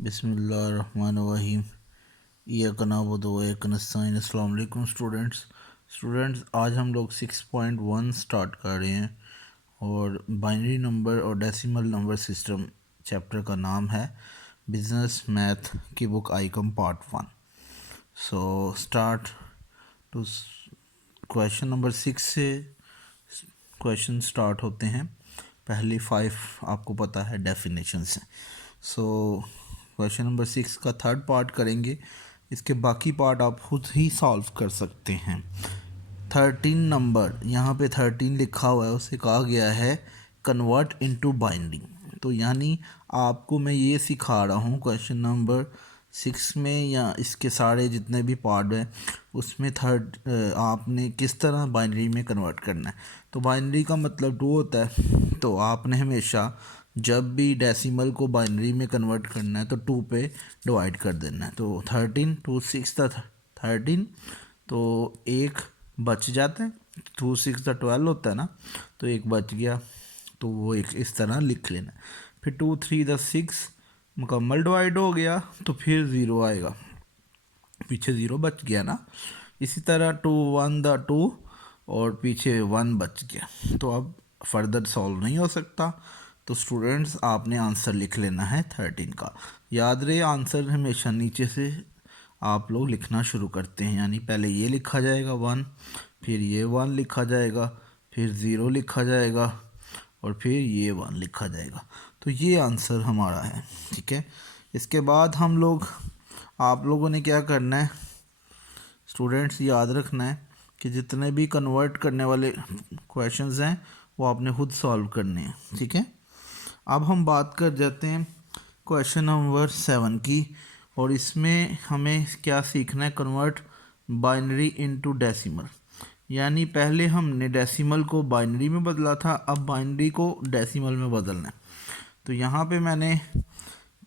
बिस्मिल्लाहिर्रहमानिर्रहीम। इय्याका नअबुदु व इय्याका नस्तईन। अस्सलाम वालेकुम स्टूडेंट्स, आज हम लोग 6.1 स्टार्ट कर रहे हैं और बाइनरी नंबर और डेसिमल नंबर सिस्टम चैप्टर का नाम है बिज़नेस मैथ की बुक आइकम part 1। So start to question number 6 से क्वेश्चन स्टार्ट होते हैं। पहली 5 आपको पता है डेफिनेशन से। सो क्वेश्चन नंबर 6 का थर्ड पार्ट करेंगे। इसके बाकी पार्ट आप खुद ही सॉल्व कर सकते हैं। 13 नंबर यहाँ पे 13 लिखा हुआ है, उसे कहा गया है कन्वर्ट इनटू बाइनरी। तो यानी आपको मैं ये सिखा रहा हूँ क्वेश्चन नंबर 6 में या इसके सारे जितने भी पार्ट हैं उसमें आपने किस तरह बाइनरी में कन्वर्ट करना है। तो बाइनरी का मतलब 2 होता है, तो आपने हमेशा जब भी डेसिमल को बाइनरी में कन्वर्ट करना है तो 2 पे डिवाइड कर देना है। तो 13 2 6 13, तो एक बच जाता है। 2 6 12 होता है ना, तो एक बच गया, तो वो एक इस तरह लिख लेना। फिर 2 3 6 मुकम्मल डिवाइड हो गया, तो फिर 0 आएगा, पीछे 0 बच गया ना। इसी तरह 2 1 2 और पीछे 1 बच गया, तो अब फर्दर सॉल्व नहीं हो सकता। तो स्टूडेंट्स आपने आंसर लिख लेना है 13 का। याद रहे आंसर हमेशा नीचे से आप लोग लिखना शुरू करते हैं, यानी पहले ये लिखा जाएगा 1, फिर ये 1 लिखा जाएगा, फिर 0 लिखा जाएगा और फिर ये 1 लिखा जाएगा। तो ये आंसर हमारा है, ठीक है। इसके बाद आप लोगों ने क्या करना है स्टूडेंट्स, याद रखना है कि जितने भी कन्वर्ट करने वाले क्वेश्चंस हैं वो आपने खुद सॉल्व करने हैं, ठीक है। अब हम बात कर जाते हैं क्वेश्चन नंबर 7 की, और इसमें हमें क्या सीखना है, कन्वर्ट बाइनरी इनटू डेसिमल। यानी पहले हमने डेसिमल को बाइनरी में बदला था, अब बाइनरी को डेसिमल में बदलना है। तो यहाँ पे मैंने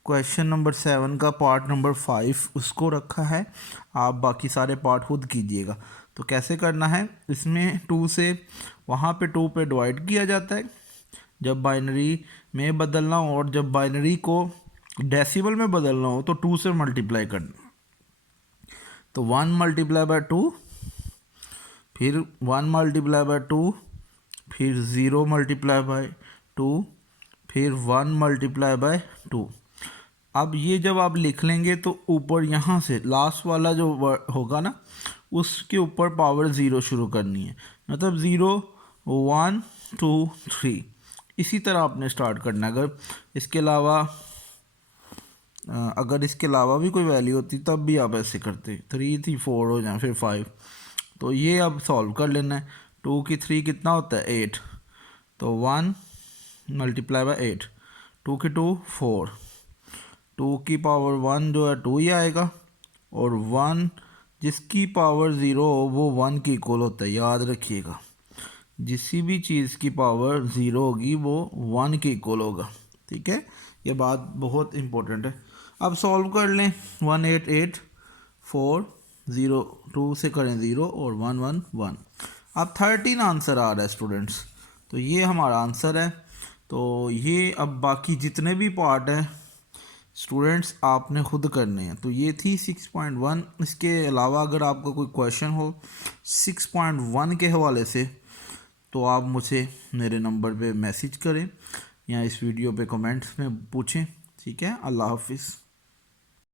क्वेश्चन नंबर 7 का पार्ट नंबर 5 उसको रखा है, आप बाकी सारे पार्ट खुद कीजिएगा। तो कैसे करना है, इसमें 2 से वहाँ पे 2 पे डिवाइड किया जाता है जब बाइनरी में बदलना हो, और जब बाइनरी को डेसिमल में बदलना हो तो 2 से मल्टीप्लाई करना। तो 1 मल्टीप्लाई बाय 2, फिर 1 मल्टीप्लाई बाय 2, फिर 0 मल्टीप्लाई बाय 2, फिर 1 मल्टीप्लाई बाय 2। अब ये जब आप लिख लेंगे तो ऊपर यहाँ से लास्ट वाला जो होगा ना उसके ऊपर पावर 0 शुरू करनी है, मतलब 0 1 2 3 इसी तरह आपने स्टार्ट करना है। अगर इसके अलावा भी कोई वैल्यू होती तब भी आप ऐसे करते, 3 थी 4 हो जाए फिर 5। तो ये अब सॉल्व कर लेना है। 2 की 3 कितना होता है 8, तो 1 मल्टीप्लाई बाय 8, 2 की 2 4, 2 की पावर 1 जो है 2 ही आएगा, और 1 जिसकी पावर 0 हो वो 1 की इक्वल होता है। याद रखिएगा, जिसी भी चीज़ की पावर 0 होगी वो 1 की इक्वल होगा, ठीक है। ये बात बहुत इम्पोर्टेंट है। अब सॉल्व कर लें, 1 8 8 4 0, 2 से करें 0 और 1 1 1। अब 13 आंसर आ रहा है स्टूडेंट्स, तो ये हमारा आंसर है। तो ये अब बाकी जितने भी पार्ट हैं स्टूडेंट्स आपने खुद करने हैं। तो ये थी 6.1। इसके अलावा अगर आपका कोई क्वेश्चन हो 6.1 के हवाले से तो आप मुझे मेरे नंबर पे मैसेज करें या इस वीडियो पे कमेंट्स में पूछें, ठीक है। अल्लाह हाफिज़।